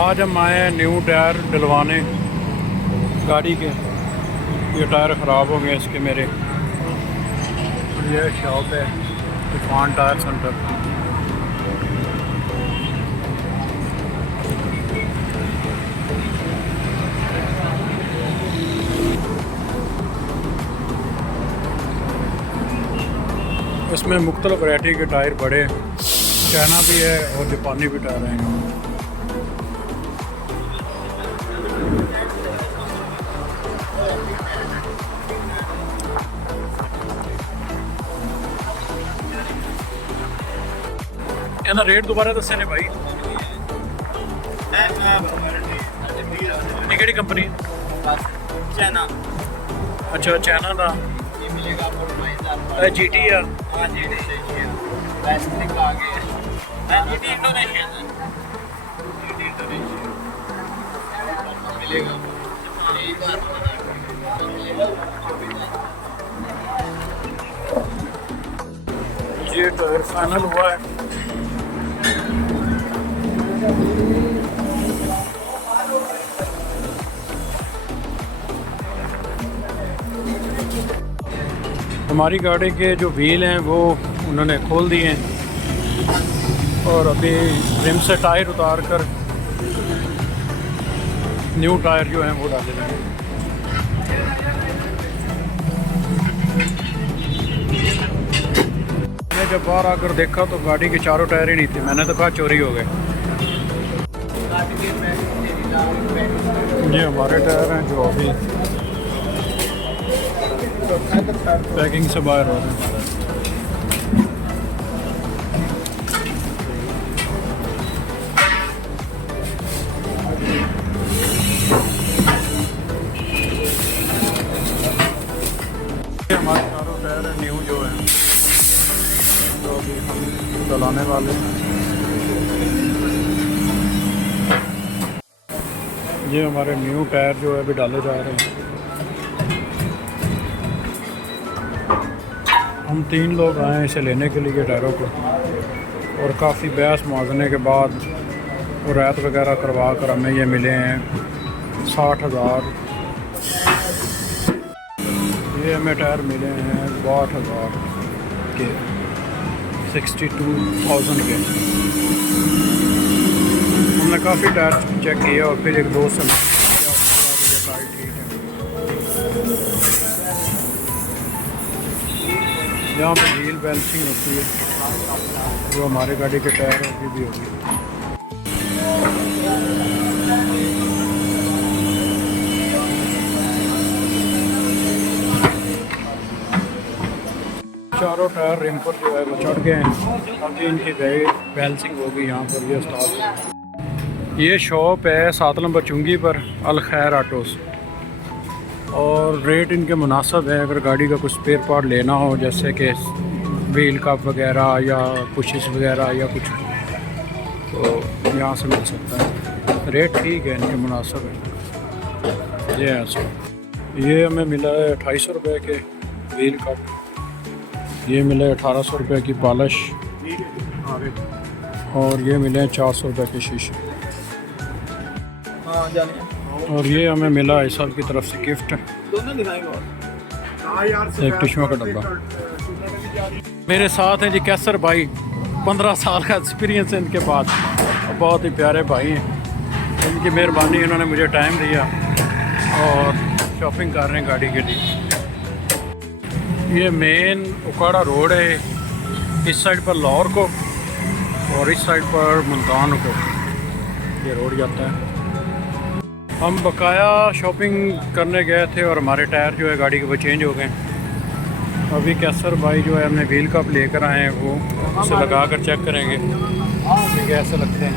आज हम आए हैं न्यू टायर डलवाने गाड़ी के। ये टायर ख़राब हो गए इसके मेरे। ये शॉप है तूफान टायर सेंटर। इसमें मुख्तलिफ वैरायटी के टायर बड़े चाइना भी है और जापानी भी टायर हैं। इन्हें रेट दोबारा दसे ने भाई। ये कंपनी चाइना। अच्छा चाइना का ये मिलेगा आपको GT है। हाँ GT सही है। प्लास्टिक आ गया। GT इंडोनेशिया है। GT इंडोनेशिया मिलेगा। ये टायर फाइनल हुआ है। हमारी गाड़ी के जो व्हील हैं वो उन्होंने खोल दिए हैं और अभी रिम से टायर उतार कर न्यू टायर जो हैं वो डाले जाएंगे। मैंने जब बाहर आकर देखा तो गाड़ी के चारों टायर ही नहीं थे। मैंने तो कहा चोरी हो गए। ये हमारे टायर हैं जो अभी पैकिंग से बाहर हो रहे हैं। हमारे चारों टायर न्यू जो है तो अभी हम चलाने वाले हैं। ये हमारे न्यू टायर जो है अभी डाले जा रहे हैं। हम 3 लोग आए हैं इसे लेने के लिए टायरों को और काफ़ी बहस मुआवजे के बाद और रैत वगैरह करवा कर हमें ये मिले हैं 60,000। ये हमें टायर मिले हैं 62,000 के, 62,000 के। हमने काफ़ी टायर चेक किया और फिर एक दोस्त से टायर ठीक है। यहाँ पर व्हील बैलेंसिंग होती है जो हमारे गाड़ी के टायर की भी होगी। चारों टायर रिम पर जो है वो चढ़ गए हैं। अभी इनकी बैलेंसिंग होगी यहाँ पर। ये स्टॉल ये शॉप है 7 नंबर चुंगी पर अल खैर ऑटोस और रेट इनके मुनासिब है। अगर गाड़ी का कुछ स्पेयर पार्ट लेना हो जैसे कि व्हील कप वगैरह या पुशिस वगैरह या कुछ तो यहाँ से मिल सकता है। रेट ठीक है इनके मुनासिब है। ये ऐसा ये हमें मिला है 2800 रुपये के व्हील कप। ये मिले 1800 रुपये की पॉलिश और ये मिले 400 रुपये के शीशे। और ये हमें है साल की तरफ से गिफ्ट एक टिश्यू का डब्बा। मेरे साथ हैं जी कैसर भाई, 15 साल का एक्सपीरियंस है इनके पास। बहुत ही प्यारे भाई हैं। इनकी मेहरबानी, इन्होंने मुझे टाइम दिया और शॉपिंग कर रहे हैं गाड़ी के लिए। ये मेन उकाड़ा रोड है। इस साइड पर लाहौर को और इस साइड पर मुल्तान को ये रोड जाता है। हम बकाया शॉपिंग करने गए थे और हमारे टायर जो है गाड़ी के वो चेंज हो गए। अभी कैसर भाई जो है हमने व्हील कप लेकर आए हैं वो उसे लगा कर चेक करेंगे कि कैसे लगते हैं।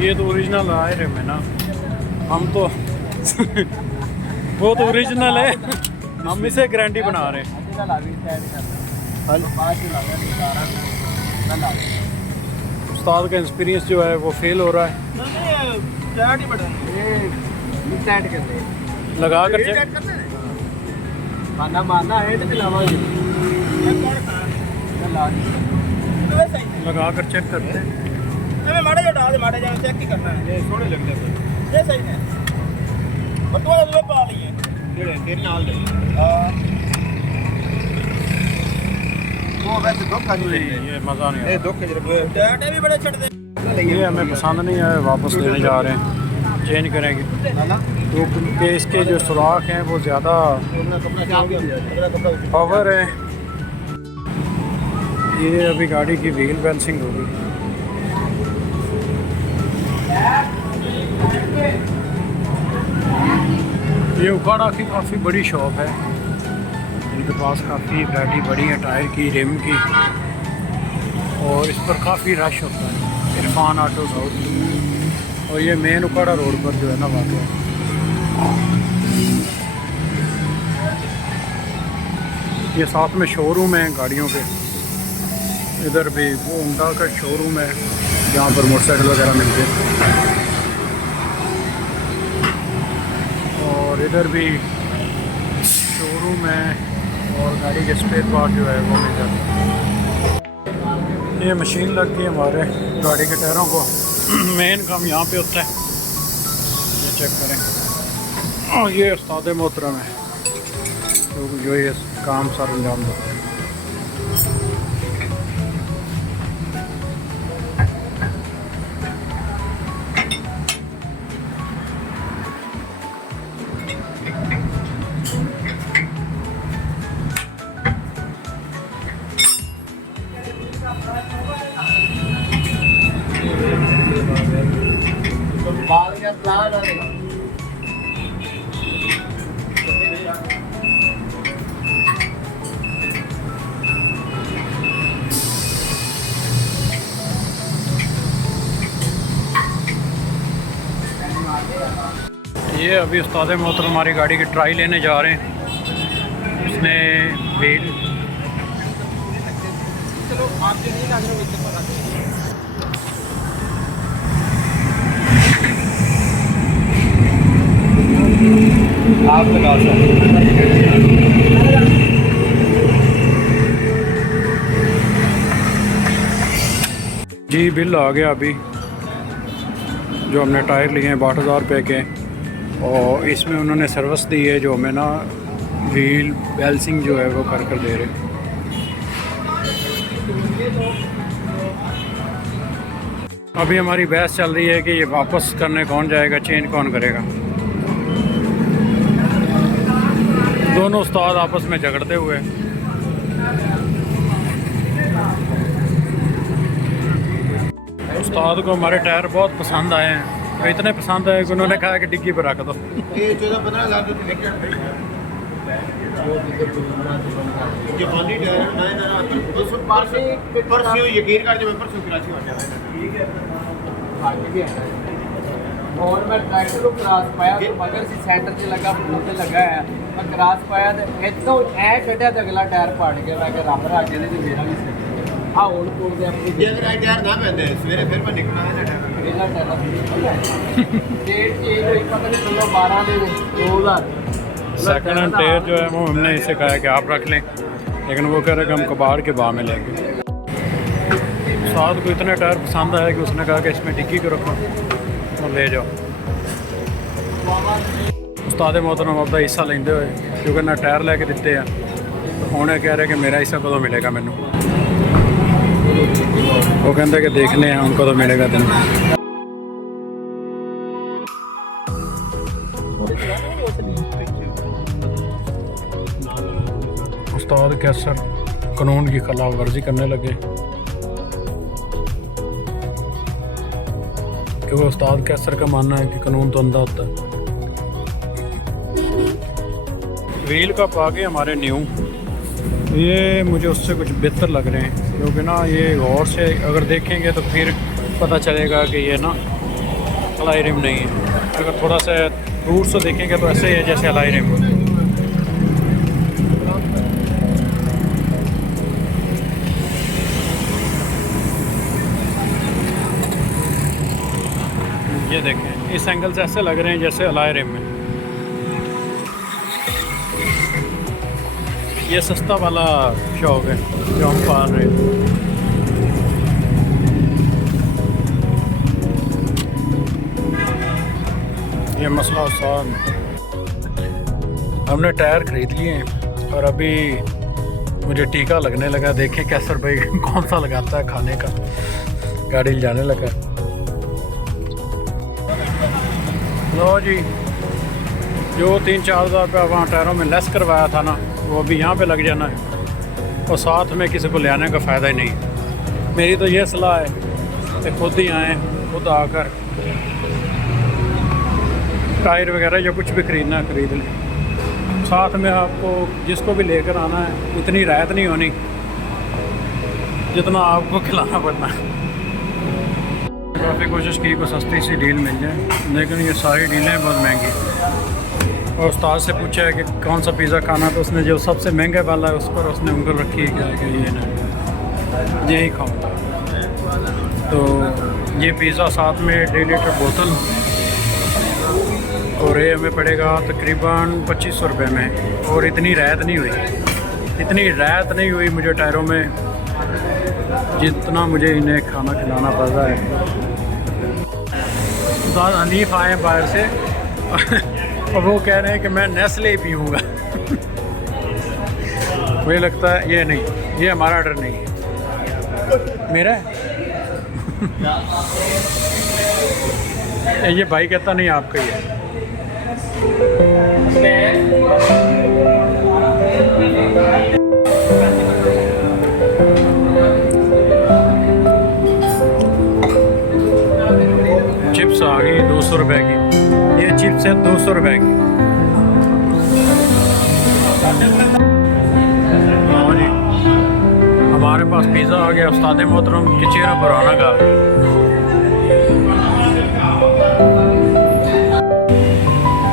ये तो ओरिजिनल आए रहे में ना, हम तो वो तो ओरिजिनल है, हम इसे गारंटी बना रहे हैं। उस्ताद का एक्सपीरियंस जो है वो फेल हो रहा है। लगा कर खाना मारना है तो खिलावांगे लगा कर चेक करते हैं। माड़ा जा डाल दे, माड़ा जा चेक ही करना है। ये थोड़े लग जाते हैं। ये सही है बटुआ तो पा लिए जेड़े तेरे नाल दे वो वैसे धोखा नहीं लेंगे ये मज़ा नहीं ये आया। धोखे जरे डाटे भी बड़े छड़ दे ये हमें पसंद नहीं आया, वापस लेने जा रहे हैं, चेंज करेंगे। क्योंकि इसके जो सुराख हैं वो ज़्यादा पावर है। ये अभी गाड़ी की व्हील बैलेंसिंग होगी। ये उकाड़ा की काफ़ी बड़ी शॉप है, इनके पास काफ़ी वैरायटी बड़ी है टायर की, रिम की, और इस पर काफ़ी रश होता है। इरफान ऑटो हाउस, और ये मेन उकाड़ा रोड पर जो है ना वाक़ है। ये साथ में शोरूम है गाड़ियों के, इधर भी वो होंडा का शोरूम है जहाँ पर मोटरसाइकिल वगैरह मिलते हैं, और इधर भी शोरूम है और गाड़ी के स्पेयर पार्ट जो है वो मिल जाते हैं। ये मशीन लगती है हमारे गाड़ी के टायरों को, मेन काम यहाँ पे होता है। ये चेक करें, और ये उस्ताद मोहतरम है जो ये काम सर अंजाम देते हैं। बाल का प्लान है ये अभी उस्ताद मोहतरम हमारी गाड़ी की ट्राई लेने जा रहे हैं। उसने व्हील चलो आप जो नहीं लग रहे हो पता आप लगा सकते जी। बिल आ गया अभी, जो हमने टायर लिए हैं 62,000 रुपये के, और इसमें उन्होंने सर्विस दी है जो हमें ना व्हील बैलेंसिंग जो है वो कर दे रहे हैं। अभी हमारी बहस चल रही है कि ये वापस करने कौन जाएगा, चेंज कौन करेगा। दोनों उस्ताद आपस में झगड़ते हुए। उस्ताद को हमारे टायर बहुत पसंद आए हैं, तो इतने पसंद आए कि उन्होंने कहा कि डिग्गी पर रख दो। ये 14-15 लाख रुपए जापानी टायर है ना परसों यकीन कर जो मैं परसों कराची आ जाना ठीक है भाग गया और मैं ट्रैक्टर को क्रॉस पाया तो मगर से सेंटर से लगा फूल पे लगा है मैं क्रॉस पाया तो इतना ऐ कटा तो अगला टायर फाड़ गया मैं रब राज ने मेरा भी सही हाँ और कोल दे अपनी जे अगर टायर ना पैंदे सवेरे फिर मैं निकलना है मेरा टायर डेट चेंज हुई पता नहीं चलो 12 ਦੇ 2000 सेकंड हैंड टायर जो है वो हमने इसे कहा है कि आप रख लें, लेकिन वो कह रहे कि हम कबाड़ के भाव में लेंगे। उस्ताद को इतने टायर पसंद आया कि उसने कहा कि इसमें डिग्गी को रखो और ले जाओ। उस्ताद मोहतरम अपना हिस्सा लेंदे हुए क्योंकि ना टायर लेके दिते हैं, तो उन्हें कह रहे कि मेरा हिस्सा कदों मिलेगा मैनू। वो कहते कि देखने हैं उनको तो मिलेगा तेन। उस्ताद कैसर कानून की खिलाफ वर्जी करने लगे, क्योंकि उस्ताद कैसर का मानना है कि कानून तो अंधा होता है। व्हील कप आ गए हमारे न्यू, ये मुझे उससे कुछ बेहतर लग रहे हैं, क्योंकि ना ये गौर से अगर देखेंगे तो फिर पता चलेगा कि ये ना अलाई रिम नहीं है। अगर थोड़ा सा दूर से देखेंगे तो ऐसे ही है जैसे अलाई रिम। ये देखें इस एंगल से ऐसे लग रहे हैं जैसे अलाई रिम में। ये सस्ता वाला शौक है जो हम पाल रहे हैं। ये मसला आसान। हमने टायर खरीद लिए हैं और अभी मुझे टीका लगने लगा। देखें कैसर भाई कौन सा लगाता है खाने का। गाड़ी ले जाने लगा। लो जी, जो 3-4 हज़ार रुपया वहाँ टायरों में लेस करवाया था ना, वो अभी यहाँ पे लग जाना है और साथ में किसी को ले आने का फ़ायदा ही नहीं। मेरी तो ये सलाह है कि खुद ही आएँ, खुद आकर टायर वगैरह या कुछ भी खरीदना है खरीद लें। साथ में आपको जिसको भी लेकर आना है इतनी राहत नहीं होनी जितना आपको खिलाना पड़ना है। काफ़ी कोशिश की को सस्ती सी डील मिल जाए, लेकिन ये सारी डीलें बहुत महंगी। और उस्ताद से पूछा है कि कौन सा पिज़्ज़ा खाना, तो उसने जो सबसे महंगा वाला है उस पर उसने उंगल रखी है क्या कि ये ना यही खाऊंगा। तो ये पिज़्ज़ा साथ में 1.5 लीटर बोतल और ये हमें पड़ेगा तकरीबन 2500 रुपये में। और इतनी राहत नहीं हुई मुझे टायरों में जितना मुझे इन्हें खाना खिलाना पड़ रहा है। उस्ताद हनीफ आए बाहर से और वो कह रहे हैं कि मैं नेस्ले ही पीऊँगा। मुझे लगता है ये नहीं, ये हमारा ऑर्डर नहीं है, मेरा है। ये भाई कहता नहीं आपका ही है। चिप्स आ गई 200 रुपए की। ये चिप्स है 200 रुपए की। हाँ जी, हमारे पास पिज़्ज़ा आ गया उस्ताद मोहतरम के चेहरा पुराना का।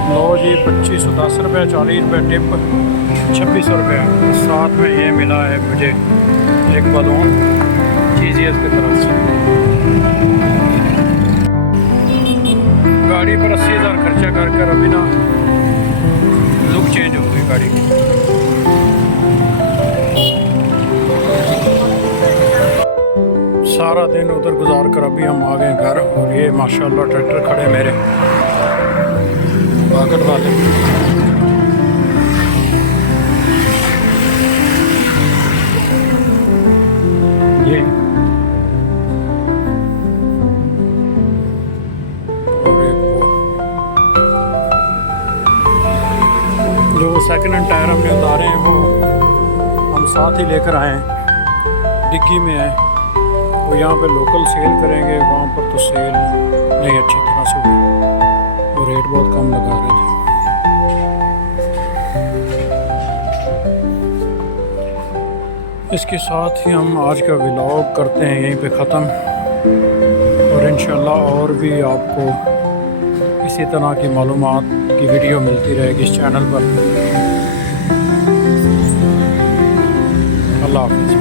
लो जी, 2510 रुपये, 40 रुपये टिप, 2600 रुपये। साथ में ये मिला है मुझे एक बलून चीज़ की तरफ से। गाड़ी पर 80,000 खर्चा कर अभी ना लुक चेंज हो गई गाड़ी की। सारा दिन उधर गुजार कर अभी हम आ गए घर। और ये माशाल्लाह ट्रैक्टर खड़े मेरे ताकत वाले। ये और एक जो सेकंड हैंड टायर हमने उतारे हैं वो हम साथ ही लेकर आए हैं, डिक्की में है। वो यहाँ पे लोकल सेल करेंगे, वहाँ पर तो सेल नहीं अच्छी तरह से हुई, वो रेट बहुत कम लगा रहे थे। इसके साथ ही हम आज का व्लॉग करते हैं यहीं पे ख़त्म। और इंशाल्लाह और भी आपको इसी तरह की मालूमात की वीडियो मिलती रहेगी इस चैनल पर। अल्लाह हाफ़िज़।